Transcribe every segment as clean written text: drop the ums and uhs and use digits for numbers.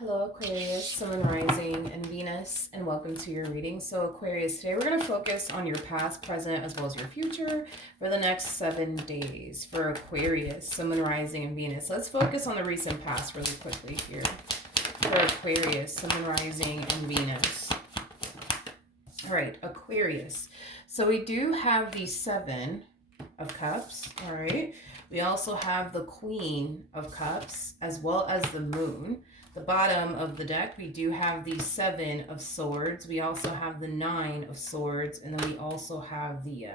Hello Aquarius, Sun, Rising, and Venus, and welcome to your reading. So Aquarius, today we're going to focus on your past, present, as well as your future for the next 7 days. For Aquarius, Sun, Rising, and Venus. Let's focus on the recent past really quickly here. For Aquarius, Sun, Rising, and Venus. All right, Aquarius. So we do have the 7 of Cups, all right? We also have the Queen of Cups, as well as the Moon. The bottom of the deck, we do have the 7 of Swords. We also have the 9 of Swords, and then we also have the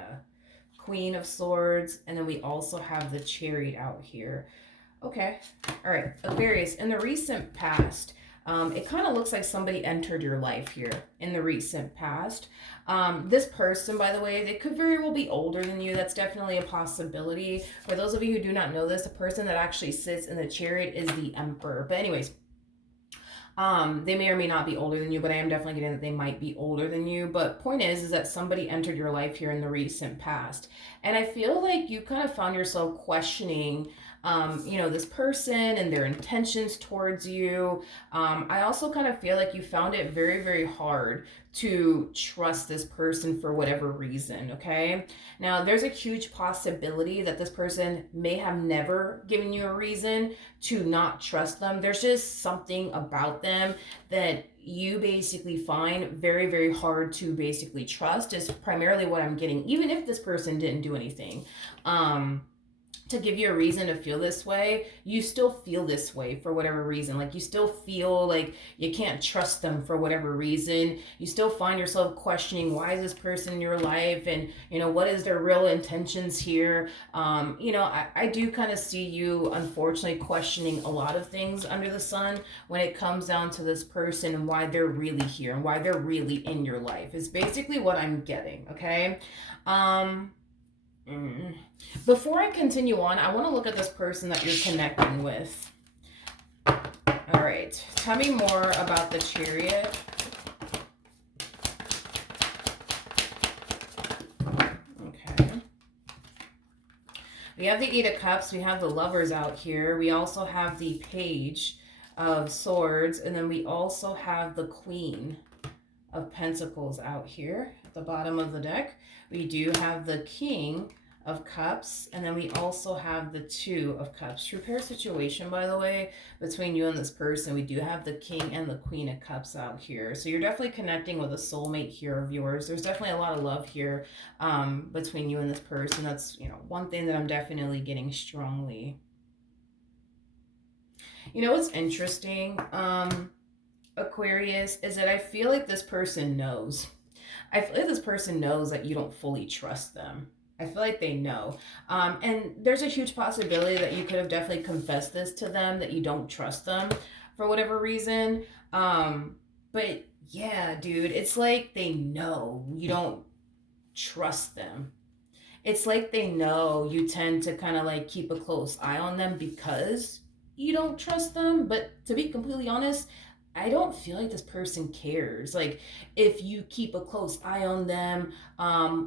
Queen of Swords, and then we also have the Chariot out here. Okay, all right, Aquarius, in the recent past, it kind of looks like somebody entered your life here in the recent past. This person, by the way, they could very well be older than you. That's definitely a possibility. For those of you who do not know this, the person that actually sits in the Chariot is the Emperor. But anyways, they may or may not be older than you, but I am definitely getting that they might be older than you. But point is that somebody entered your life here in the recent past. And I feel like you kind of found yourself questioning this person and their intentions towards you. I also kind of feel like you found it very, very hard to trust this person for whatever reason, okay? Now, there's a huge possibility that this person may have never given you a reason to not trust them. There's just something about them that you basically find very, very hard to basically trust is primarily what I'm getting, even if this person didn't do anything. To give you a reason to feel this way, you still feel this way for whatever reason. Like you still feel like you can't trust them for whatever reason. You still find yourself questioning, why is this person in your life? And, what is their real intentions here? I do kind of see you, unfortunately, questioning a lot of things under the sun when it comes down to this person and why they're really here and why they're really in your life is basically what I'm getting, okay? Before I continue on, I want to look at this person that you're connecting with. All right. Tell me more about the Chariot. Okay. We have the 8 of Cups. We have the Lovers out here. We also have the Page of Swords. And then we also have the Queen of Pentacles out here at the bottom of the deck. We do have the King of Cups, and then we also have the 2 of Cups. True pair situation, by the way, between you and this person. We do have the King and the Queen of Cups out here. So you're definitely connecting with a soulmate here of yours. There's definitely a lot of love here between you and this person. That's, one thing that I'm definitely getting strongly. What's interesting, Aquarius, is that I feel like this person knows. I feel like this person knows that you don't fully trust them. I feel like they know. And there's a huge possibility that you could have definitely confessed this to them, that you don't trust them for whatever reason. But yeah, dude, it's like they know you don't trust them. It's like they know you tend to kind of like keep a close eye on them because you don't trust them. But to be completely honest, I don't feel like this person cares, like if you keep a close eye on them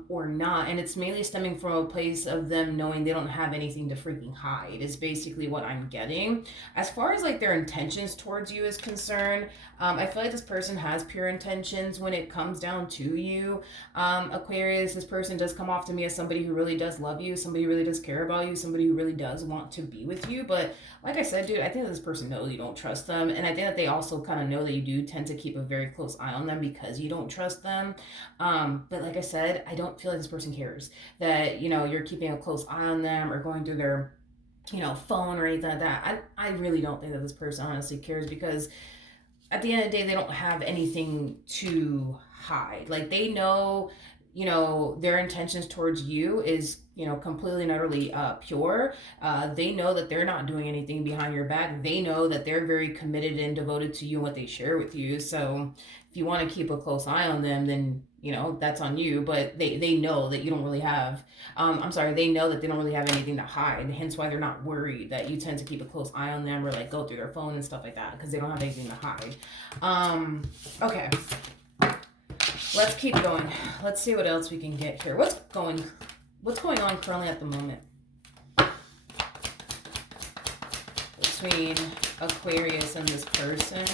or not. And it's mainly stemming from a place of them knowing they don't have anything to freaking hide is basically what I'm getting. As far as like their intentions towards you is concerned, I feel like this person has pure intentions when it comes down to you. Aquarius, this person does come off to me as somebody who really does love you, somebody who really does care about you, somebody who really does want to be with you. But like I said, dude, I think that this person knows you don't trust them. And I think that they also kind of know that you do tend to keep a very close eye on them because you don't trust them. But like I said, I don't feel like this person cares that, you're keeping a close eye on them or going through their, phone or anything like that. I really don't think that this person honestly cares because at the end of the day, they don't have anything to hide. Like they know, their intentions towards you is, completely and utterly pure. They know that they're not doing anything behind your back. They know that they're very committed and devoted to you and what they share with you. So if you want to keep a close eye on them, then, that's on you. But they know that you don't really have, they know that they don't really have anything to hide. Hence why they're not worried that you tend to keep a close eye on them or like go through their phone and stuff like that because they don't have anything to hide. Okay. Let's keep going. Let's see what else we can get here. What's going on currently at the moment? Let's between Aquarius and this person.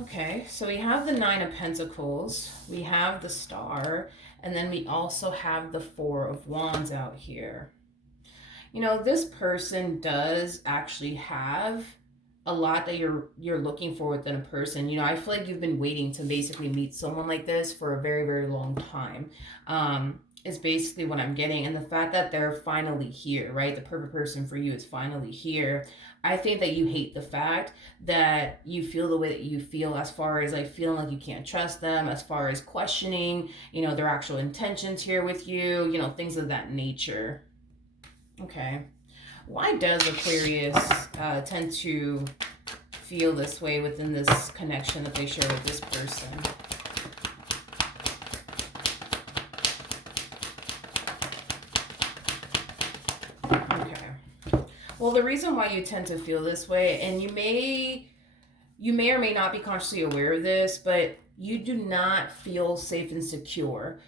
Okay, so we have the Nine of Pentacles, we have the Star, and then we also have the Four of Wands out here. You know, this person does actually have a lot that you're looking for within a person. You know, I feel like you've been waiting to basically meet someone like this for a very, very long time. Is basically what I'm getting. And the fact that they're finally here, right? The perfect person for you is finally here. I think that you hate the fact that you feel the way that you feel, as far as like feeling like you can't trust them, as far as questioning, you know, their actual intentions here with you, you know, things of that nature. Okay. Why does Aquarius tend to feel this way within this connection that they share with this person? Okay. Well, the reason why you tend to feel this way, and you may or may not be consciously aware of this, but you do not feel safe and secure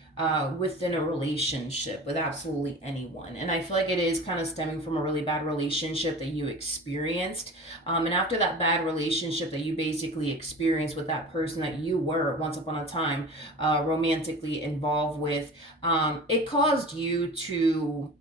within a relationship with absolutely anyone. And I feel like it is kind of stemming from a really bad relationship that you experienced. And after that bad relationship that you basically experienced with that person that you were once upon a time romantically involved with, it caused you to,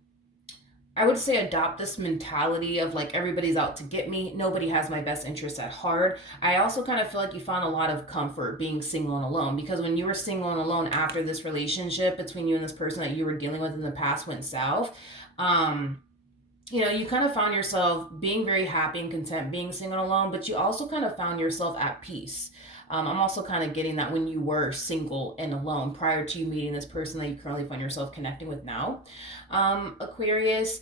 I would say, adopt this mentality of like, everybody's out to get me. Nobody has my best interests at heart. I also kind of feel like you found a lot of comfort being single and alone, because when you were single and alone after this relationship between you and this person that you were dealing with in the past went south, you know, you kind of found yourself being very happy and content being single and alone, but you also kind of found yourself at peace. I'm also kind of getting that when you were single and alone prior to you meeting this person that you currently find yourself connecting with now, Aquarius.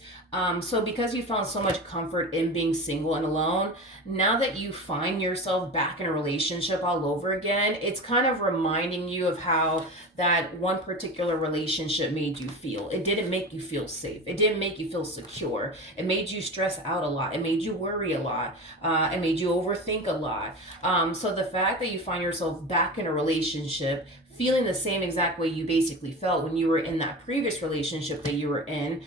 So because you found so much comfort in being single and alone, now that you find yourself back in a relationship all over again, it's kind of reminding you of how that one particular relationship made you feel. It didn't make you feel safe. It didn't make you feel secure. It made you stress out a lot. It made you worry a lot. It made you overthink a lot. So the fact that you find yourself back in a relationship feeling the same exact way you basically felt when you were in that previous relationship that you were in,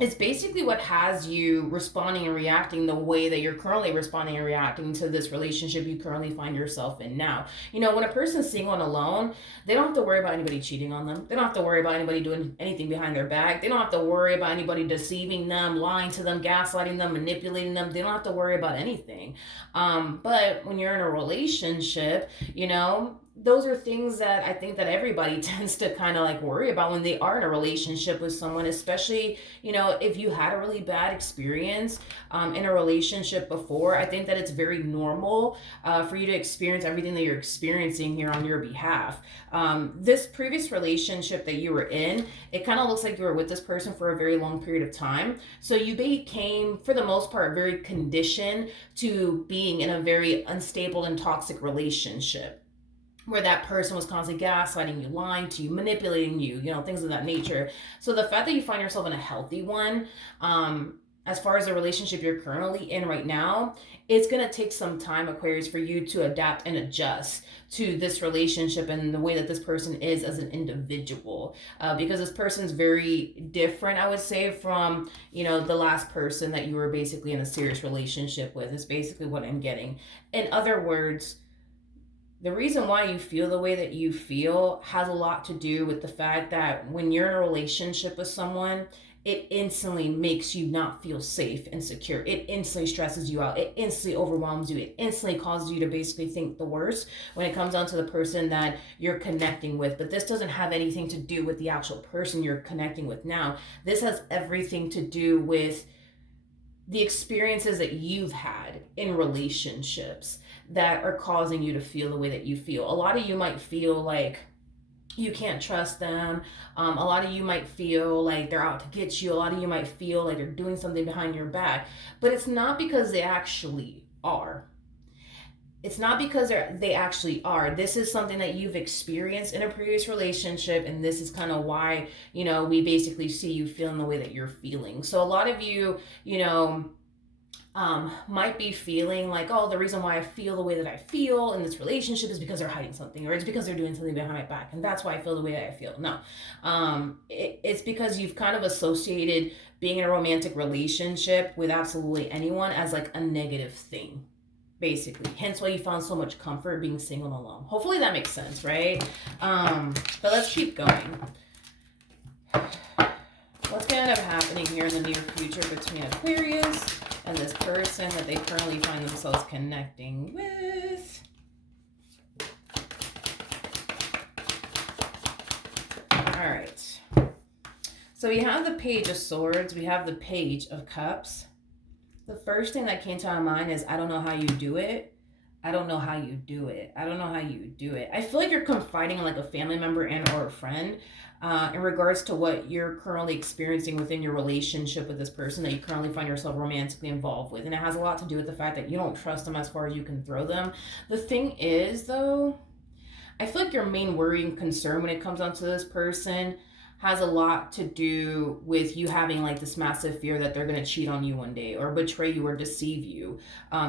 it's basically what has you responding and reacting the way that you're currently responding and reacting to this relationship you currently find yourself in now. You know, when a person's single and alone, they don't have to worry about anybody cheating on them. They don't have to worry about anybody doing anything behind their back. They don't have to worry about anybody deceiving them, lying to them, gaslighting them, manipulating them. They don't have to worry about anything. But when you're in a relationship, you know, those are things that I think that everybody tends to kind of like worry about when they are in a relationship with someone, especially, you know, if you had a really bad experience in a relationship before. I think that it's very normal for you to experience everything that you're experiencing here on your behalf. This previous relationship that you were in, it kind of looks like you were with this person for a very long period of time. So you became, for the most part, very conditioned to being in a very unstable and toxic relationship, where that person was constantly gaslighting you, lying to you, manipulating you, you know, things of that nature. So the fact that you find yourself in a healthy one, as far as the relationship you're currently in right now, it's going to take some time, Aquarius, for you to adapt and adjust to this relationship and the way that this person is as an individual, because this person's very different, I would say, from, you know, the last person that you were basically in a serious relationship with, is basically what I'm getting. In other words, the reason why you feel the way that you feel has a lot to do with the fact that when you're in a relationship with someone, it instantly makes you not feel safe and secure. It instantly stresses you out. It instantly overwhelms you. It instantly causes you to basically think the worst when it comes down to the person that you're connecting with. But this doesn't have anything to do with the actual person you're connecting with now. This has everything to do with the experiences that you've had in relationships that are causing you to feel the way that you feel. A lot of you might feel like you can't trust them. A lot of you might feel like they're out to get you. A lot of you might feel like they're doing something behind your back, but it's not because they actually are. It's not because they actually are. This is something that you've experienced in a previous relationship, and this is kind of why, you know, we basically see you feeling the way that you're feeling. So a lot of you, you know, might be feeling like, oh, the reason why I feel the way that I feel in this relationship is because they're hiding something, or it's because they're doing something behind my back, and that's why I feel the way that I feel. No, it's because you've kind of associated being in a romantic relationship with absolutely anyone as like a negative thing, basically. Hence why you found so much comfort being single and alone. Hopefully that makes sense, right? But let's keep going. What's going to end up happening here in the near future between Aquarius and this person that they currently find themselves connecting with? All right. So we have the Page of Swords. We have the Page of Cups. The first thing that came to my mind is, I don't know how you do it. I don't know how you do it. I don't know how you do it. I feel like you're confiding in like a family member and or a friend in regards to what you're currently experiencing within your relationship with this person that you currently find yourself romantically involved with. And it has a lot to do with the fact that you don't trust them as far as you can throw them. The thing is, though, I feel like your main worry and concern when it comes down to this person has a lot to do with you having like this massive fear that they're going to cheat on you one day or betray you or deceive you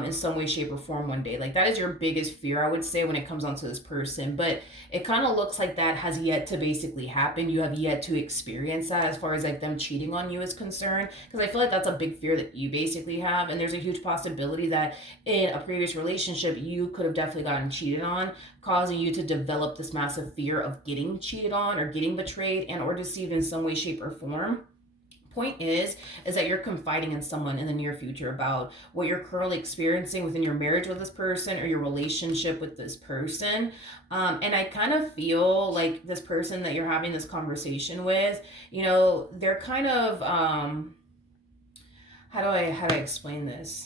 in some way, shape, or form one day. Like that is your biggest fear, I would say, when it comes down to this person. But it kind of looks like that has yet to basically happen. You have yet to experience that as far as like them cheating on you is concerned, because I feel like that's a big fear that you basically have. And there's a huge possibility that in a previous relationship you could have definitely gotten cheated on, causing you to develop this massive fear of getting cheated on or getting betrayed and or deceived in some way, shape, or form. Point is that you're confiding in someone in the near future about what you're currently experiencing within your marriage with this person or your relationship with this person. And I kind of feel like this person that you're having this conversation with, you know, they're kind of, how do I explain this?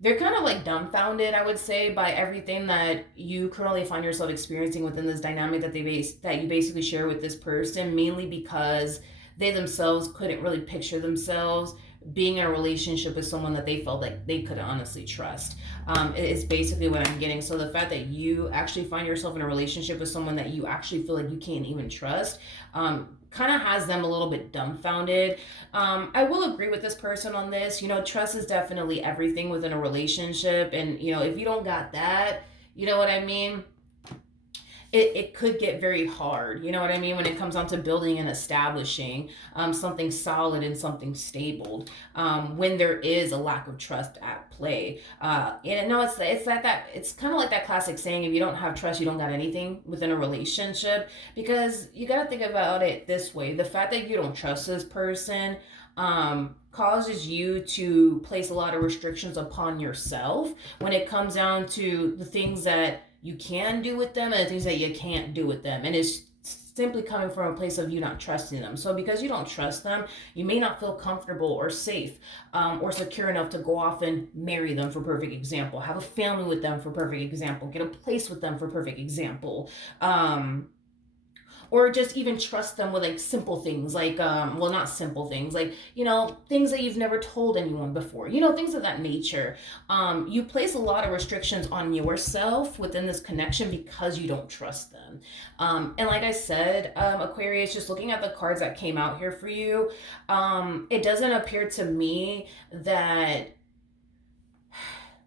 They're kind of like dumbfounded, I would say, by everything that you currently find yourself experiencing within this dynamic that you basically share with this person, mainly because they themselves couldn't really picture themselves being in a relationship with someone that they felt like they could honestly trust. It's basically what I'm getting. So the fact that you actually find yourself in a relationship with someone that you actually feel like you can't even trust, kind of has them a little bit dumbfounded. I will agree with this person on this. You know, trust is definitely everything within a relationship. And, you know, if you don't got that, you know what I mean? It could get very hard, you know what I mean, when it comes on to building and establishing something solid and something stable when there is a lack of trust at play. And no, it's kind of like that classic saying, if you don't have trust, you don't got anything within a relationship, because you got to think about it this way. The fact that you don't trust this person causes you to place a lot of restrictions upon yourself when it comes down to the things that you can do with them and the things that you can't do with them. And it's simply coming from a place of you not trusting them. So because you don't trust them, you may not feel comfortable or safe or secure enough to go off and marry them, for perfect example, have a family with them, for perfect example, get a place with them, for perfect example. Or just even trust them with like simple things, like well, not simple things, like, you know, things that you've never told anyone before, you know, things of that nature. You place a lot of restrictions on yourself within this connection because you don't trust them. And like I said, Aquarius, just looking at the cards that came out here for you, it doesn't appear to me that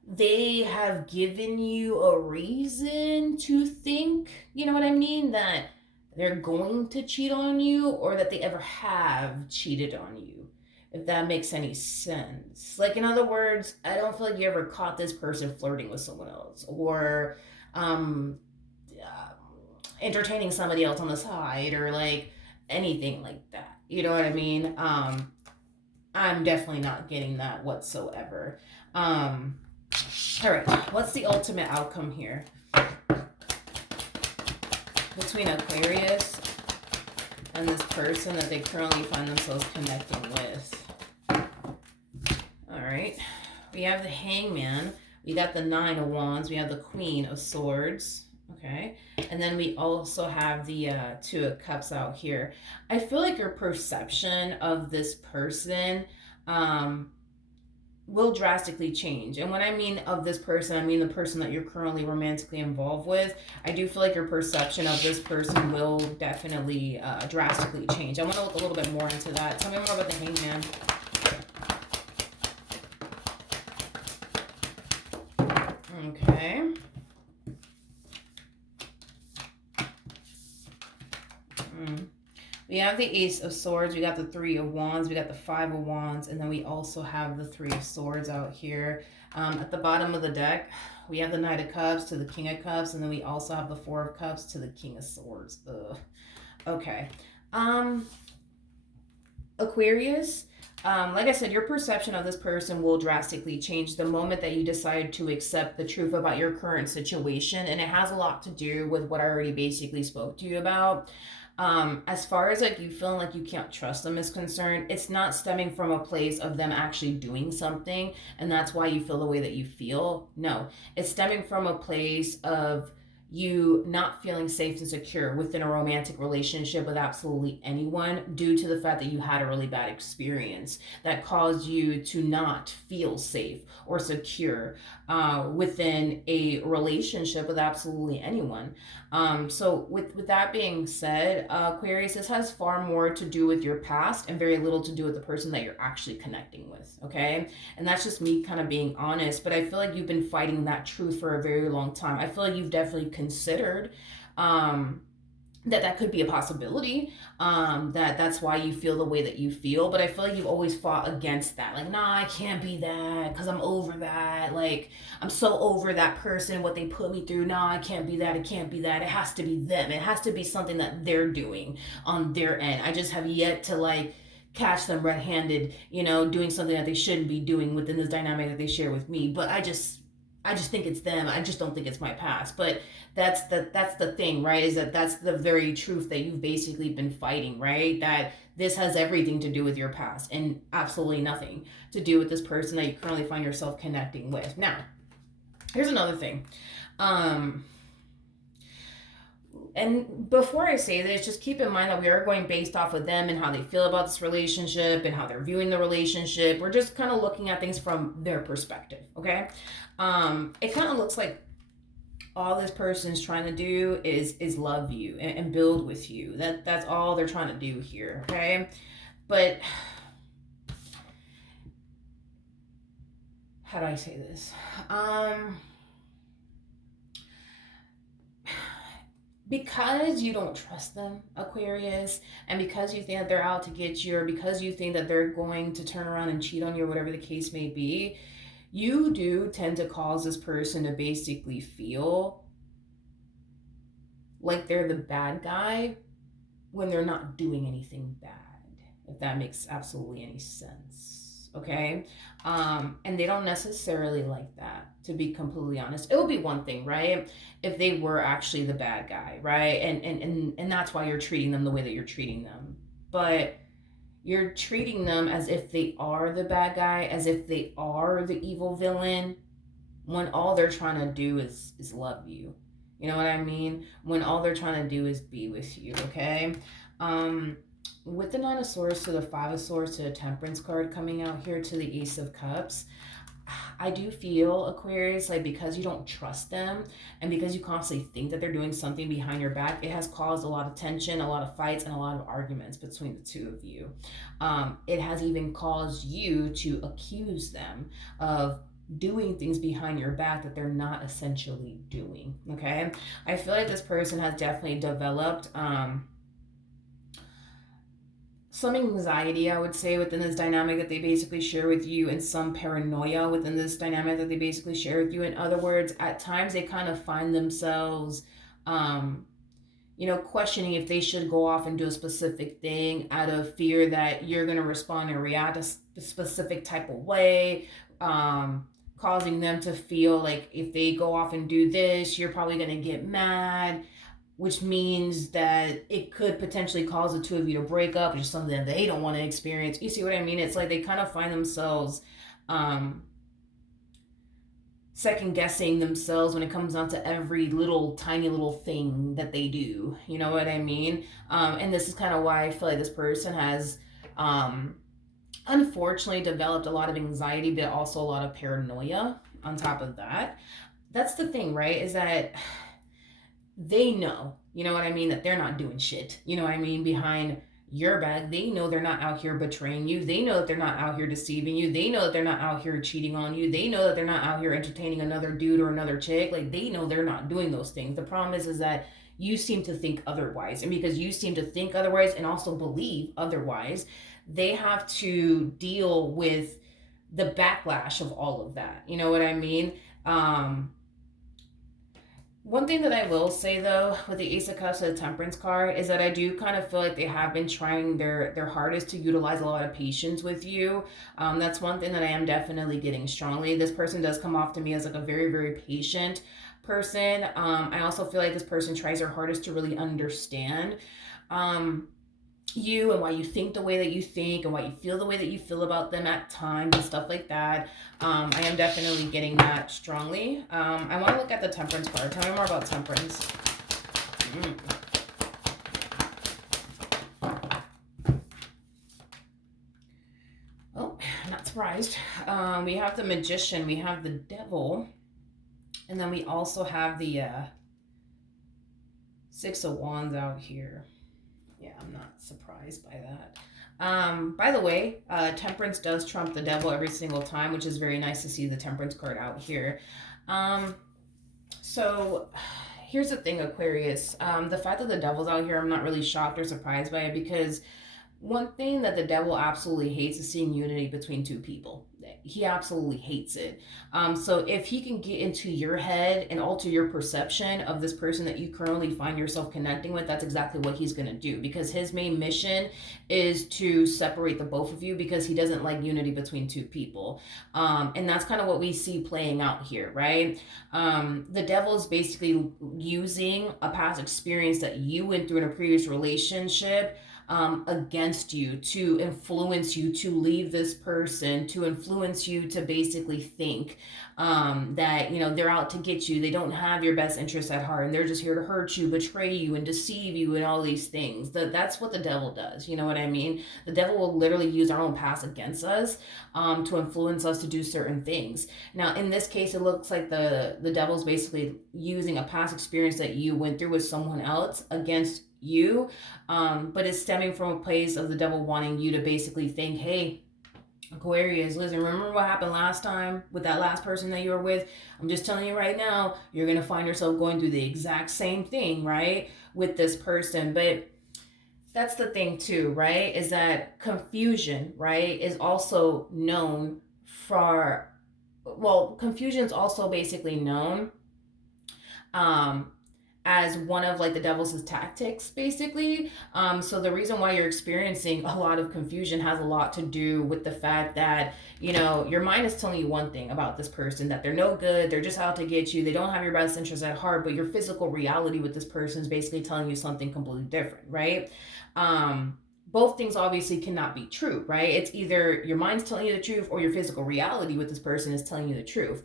they have given you a reason to think, you know what I mean, that they're going to cheat on you or that they ever have cheated on you, if that makes any sense. Like, in other words, I don't feel like you ever caught this person flirting with someone else or entertaining somebody else on the side or like anything like that. You know what I mean? I'm definitely not getting that whatsoever. All right, what's the ultimate outcome here between Aquarius and this person that they currently find themselves connecting with? All right, we have the Hangman, we got the Nine of Wands, we have the Queen of Swords, okay, and then we also have the Two of Cups out here. I feel like your perception of this person will drastically change. And when I mean of this person, I mean the person that you're currently romantically involved with. I do feel like your perception of this person will definitely drastically change. I want to look a little bit more into that. Tell me more about the Hangman. Okay. We We have the Ace of Swords, we got the Three of Wands, we got the Five of Wands, and then we also have the Three of Swords out here. At the bottom of the deck, we have the Knight of Cups to the King of Cups, and then we also have the Four of Cups to the King of Swords. Ugh. Okay. Aquarius, like I said, your perception of this person will drastically change the moment that you decide to accept the truth about your current situation. And it has a lot to do with what I already basically spoke to you about. As far as like you feeling like you can't trust them is concerned, it's not stemming from a place of them actually doing something and that's why you feel the way that you feel. No, it's stemming from a place of you not feeling safe and secure within a romantic relationship with absolutely anyone due to the fact that you had a really bad experience that caused you to not feel safe or secure within a relationship with absolutely anyone. So with that being said, Aquarius, this has far more to do with your past and very little to do with the person that you're actually connecting with, okay? And that's just me kind of being honest, but I feel like you've been fighting that truth for a very long time. I feel like you've definitely considered that could be a possibility, that's why you feel the way that you feel, but I feel like you've always fought against that, like, nah, I can't be that because I'm over that, like, I'm so over that person, what they put me through. Nah, I can't be that, it can't be that, it has to be them, it has to be something that they're doing on their end. I just have yet to like catch them red-handed, doing something that they shouldn't be doing within this dynamic that they share with me, but I just think it's them. I just don't think it's my past. But that's the thing, right? Is that's the very truth that you've basically been fighting, right? That this has everything to do with your past and absolutely nothing to do with this person that you currently find yourself connecting with. Now, here's another thing. And before I say this, just keep in mind that we are going based off of them and how they feel about this relationship and how they're viewing the relationship. We're just kind of looking at things from their perspective, okay? It kind of looks like all this person's trying to do is love you and build with you. That's all they're trying to do here, okay? But how do I say this? Because you don't trust them, Aquarius, and because you think that they're out to get you, or because you think that they're going to turn around and cheat on you, or whatever the case may be, you do tend to cause this person to basically feel like they're the bad guy when they're not doing anything bad, if that makes absolutely any sense, okay? And they don't necessarily like that, to be completely honest. It would be one thing, right, if they were actually the bad guy, right? And that's why you're treating them the way that you're treating them. But you're treating them as if they are the bad guy, as if they are the evil villain, when all they're trying to do is love you. You know what I mean? When all they're trying to do is be with you, okay? With the Nine of Swords to the Five of Swords to the Temperance card coming out here to the Ace of Cups, I do feel, Aquarius, like because you don't trust them and because you constantly think that they're doing something behind your back, it has caused a lot of tension, a lot of fights, and a lot of arguments between the two of you. It has even caused you to accuse them of doing things behind your back that they're not essentially doing, okay? I feel like this person has definitely developed some anxiety, I would say, within this dynamic that they basically share with you, and some paranoia within this dynamic that they basically share with you. In other words, at times they kind of find themselves, questioning if they should go off and do a specific thing out of fear that you're going to respond and react a specific type of way, causing them to feel like if they go off and do this, you're probably going to get mad, which means that it could potentially cause the two of you to break up, which is something that they don't want to experience. You see what I mean? It's like they kind of find themselves second guessing themselves when it comes down to every little tiny little thing that they do. You know what I mean? And this is kind of why I feel like this person has unfortunately developed a lot of anxiety, but also a lot of paranoia on top of that. That's the thing, right? Is that they know, you know what I mean, that they're not doing shit, you know what I mean, behind your back. They know they're not out here betraying you. They know that they're not out here deceiving you. They know that they're not out here cheating on you. They know that they're not out here entertaining another dude or another chick. Like, they know they're not doing those things. The problem is that you seem to think otherwise. And because you seem to think otherwise and also believe otherwise, they have to deal with the backlash of all of that. You know what I mean? Um, One thing that I will say though, with the Ace of Cups and the Temperance card, is that I do kind of feel like they have been trying their hardest to utilize a lot of patience with you. That's one thing that I am definitely getting strongly. This person does come off to me as like a very, very patient person. I also feel like this person tries their hardest to really understand. Um, you and why you think the way that you think and why you feel the way that you feel about them at times and stuff like that. I am definitely getting that strongly. I want to look at the Temperance card. Tell me more about Temperance. Mm. Oh, I'm not surprised. We have the Magician, we have the Devil, and then we also have the Six of Wands out here. Yeah, I'm not surprised by that. By the way, Temperance does trump the Devil every single time, which is very nice to see the Temperance card out here. So here's the thing, Aquarius. The fact that the Devil's out here, I'm not really shocked or surprised by it, because one thing that the Devil absolutely hates is seeing unity between two people. He absolutely hates it. So if he can get into your head and alter your perception of this person that you currently find yourself connecting with, that's exactly what he's going to do, because his main mission is to separate the both of you, because he doesn't like unity between two people. And that's kind of what we see playing out here, right? The Devil is basically using a past experience that you went through in a previous relationship against you, to influence you to leave this person, to influence you to basically think that, you know, they're out to get you. They don't have your best interests at heart, and they're just here to hurt you, betray you, and deceive you, and all these things. That's what the Devil does. You know what I mean? The Devil will literally use our own past against us to influence us to do certain things. Now, in this case, it looks like the Devil's basically using a past experience that you went through with someone else against you, but it's stemming from a place of the Devil wanting you to basically think, hey, Aquarius, listen, remember what happened last time with that last person that you were with? I'm just telling you right now, you're going to find yourself going through the exact same thing, right, with this person. But that's the thing too, right, is that confusion, right, is also known for, well, confusion is also basically known um as one of like the Devil's tactics, basically. So the reason why you're experiencing a lot of confusion has a lot to do with the fact that, you know, your mind is telling you one thing about this person, that they're no good, they're just out to get you, they don't have your best interests at heart, but your physical reality with this person is basically telling you something completely different, right? Both things obviously cannot be true, right? It's either your mind's telling you the truth or your physical reality with this person is telling you the truth.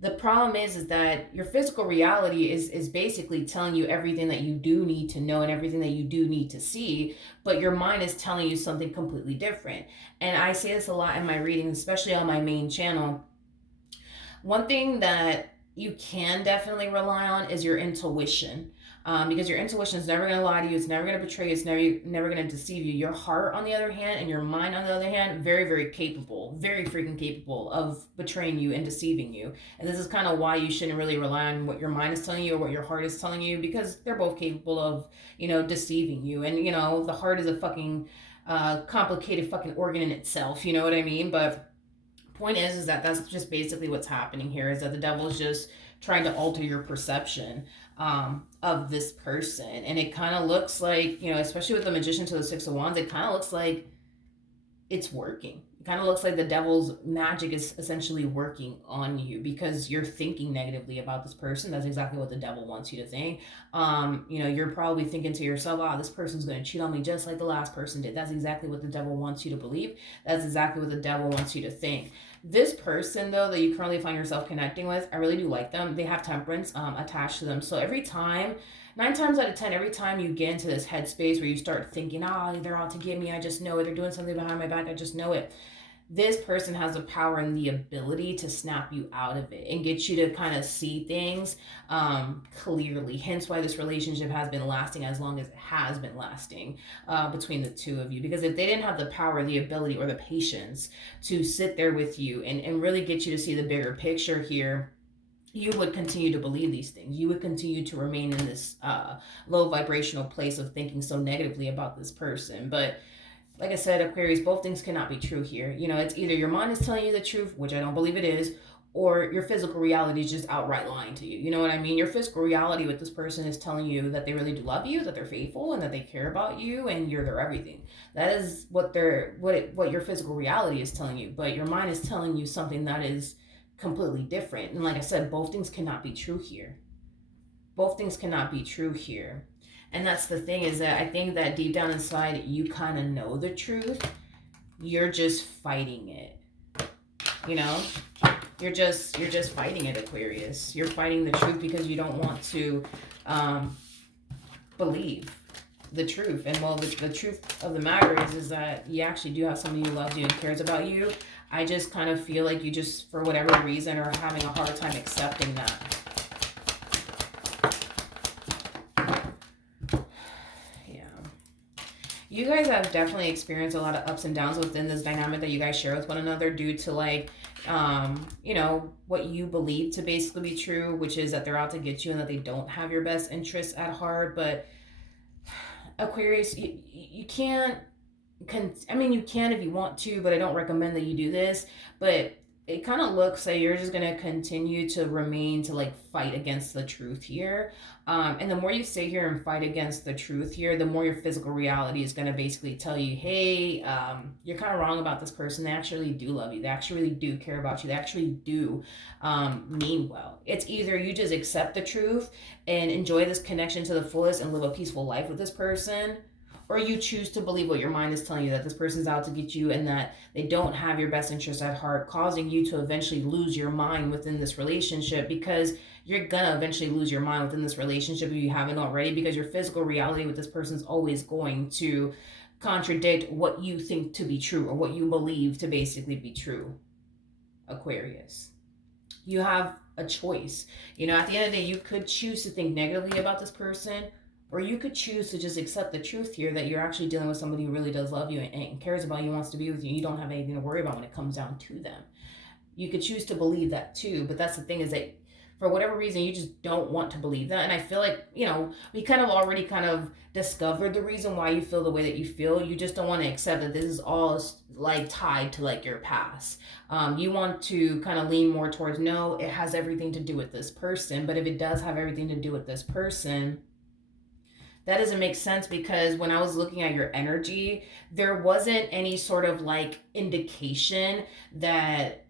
The problem is that your physical reality is basically telling you everything that you do need to know and everything that you do need to see, but your mind is telling you something completely different. And I say this a lot in my readings, especially on my main channel. One thing that you can definitely rely on is your intuition. Because your intuition is never going to lie to you. It's never going to betray you. It's never going to deceive you. Your heart, on the other hand, and your mind, on the other hand, very, very capable, very freaking capable of betraying you and deceiving you. And this is kind of why you shouldn't really rely on what your mind is telling you or what your heart is telling you, because they're both capable of, you know, deceiving you. And, you know, the heart is a fucking complicated fucking organ in itself. You know what I mean? But point is that that's just basically what's happening here, is that the Devil's just trying to alter your perception of this person. And it kind of looks like, you know, especially with the Magician to the Six of Wands, it kind of looks like it's working. It kind of looks like the Devil's magic is essentially working on you, because you're thinking negatively about this person. That's exactly what the Devil wants you to think. You know, you're probably thinking to yourself, oh, this person's going to cheat on me just like the last person did. That's exactly what the Devil wants you to believe. That's exactly what the Devil wants you to think. This person, though, that you currently find yourself connecting with, I really do like them. They have Temperance attached to them. So every time, 9 times out of 10, every time you get into this headspace where you start thinking, oh, they're out to get me, I just know it. They're doing something behind my back, I just know it. This person has the power and the ability to snap you out of it and get you to kind of see things clearly. Hence why this relationship has been lasting as long as it has been lasting between the two of you. Because if they didn't have the power, the ability, or the patience to sit there with you and really get you to see the bigger picture here, you would continue to believe these things. You would continue to remain in this low vibrational place of thinking so negatively about this person. But like I said, Aquarius, both things cannot be true here. You know, it's either your mind is telling you the truth, which I don't believe it is, or your physical reality is just outright lying to you. You know what I mean? Your physical reality with this person is telling you that they really do love you, that they're faithful, and that they care about you, and you're their everything. That is what what your physical reality is telling you. But your mind is telling you something that is completely different. And like I said, both things cannot be true here. Both things cannot be true here. And that's the thing, is that I think that deep down inside you kind of know the truth. You're just fighting it. You know? You're just fighting it, Aquarius. You're fighting the truth because you don't want to believe the truth. And well, the truth of the matter is that you actually do have somebody who loves you and cares about you. I just kind of feel like you just, for whatever reason, are having a hard time accepting that. You guys have definitely experienced a lot of ups and downs within this dynamic that you guys share with one another due to, like, you know, what you believe to basically be true, which is that they're out to get you and that they don't have your best interests at heart. But Aquarius, you can't, I mean, you can if you want to, but I don't recommend that you do this. But it kind of looks like you're just going to continue to remain to, like, fight against the truth here. And the more you sit here and fight against the truth here, the more your physical reality is going to basically tell you, hey, you're kind of wrong about this person. They actually do love you. They actually really do care about you. They actually do mean well. It's either you just accept the truth and enjoy this connection to the fullest and live a peaceful life with this person, or you choose to believe what your mind is telling you, that this person's out to get you and that they don't have your best interest at heart, causing you to eventually lose your mind within this relationship, because you're gonna eventually lose your mind within this relationship if you haven't already, because your physical reality with this person is always going to contradict what you think to be true or what you believe to basically be true, Aquarius. You have a choice. You know, at the end of the day, you could choose to think negatively about this person, or you could choose to just accept the truth here that you're actually dealing with somebody who really does love you and cares about you, wants to be with you. You don't have anything to worry about when it comes down to them. You could choose to believe that too, but that's the thing, is that for whatever reason, you just don't want to believe that. And I feel like, you know, we kind of already kind of discovered the reason why you feel the way that you feel. You just don't want to accept that this is all, like, tied to, like, your past. You want to kind of lean more towards, no, it has everything to do with this person. But if it does have everything to do with this person, that doesn't make sense, because when I was looking at your energy, there wasn't any sort of, like, indication that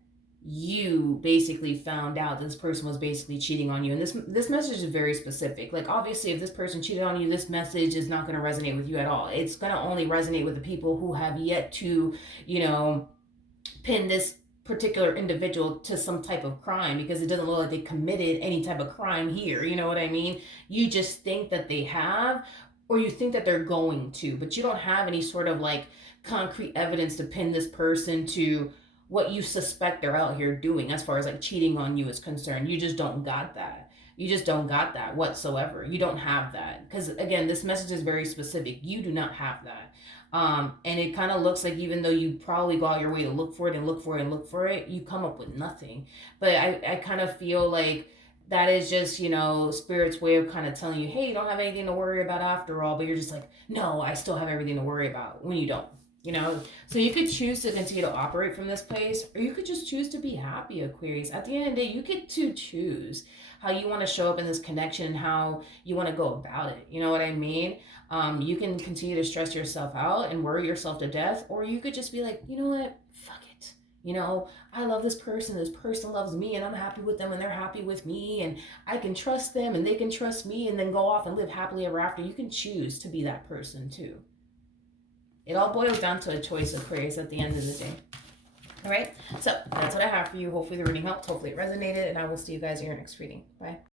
you basically found out this person was basically cheating on you. And this message is very specific. Like, obviously, if this person cheated on you, this message is not going to resonate with you at all. It's going to only resonate with the people who have yet to, you know, pin this particular individual to some type of crime, because it doesn't look like they committed any type of crime here. You know what I mean? You just think that they have, or you think that they're going to, but you don't have any sort of, like, concrete evidence to pin this person to what you suspect they're out here doing as far as, like, cheating on you is concerned. You just don't got that. You just don't got that whatsoever. You don't have that. Because, again, this message is very specific. You do not have that. And it kind of looks like, even though you probably go out your way to look for it and look for it and look for it, you come up with nothing. But I kind of feel like that is just, you know, Spirit's way of kind of telling you, hey, you don't have anything to worry about after all. But you're just like, no, I still have everything to worry about, when you don't. You know, so you could choose to continue to operate from this place, or you could just choose to be happy, Aquarius. At the end of the day, you get to choose how you want to show up in this connection and how you want to go about it. You know what I mean? You can continue to stress yourself out and worry yourself to death, or you could just be like, you know what? Fuck it. You know, I love this person loves me, and I'm happy with them, and they're happy with me, and I can trust them and they can trust me, and then go off and live happily ever after. You can choose to be that person too. It all boils down to a choice, Aquarius, at the end of the day. All right, so that's what I have for you. Hopefully the reading helped. Hopefully it resonated, and I will see you guys in your next reading. Bye.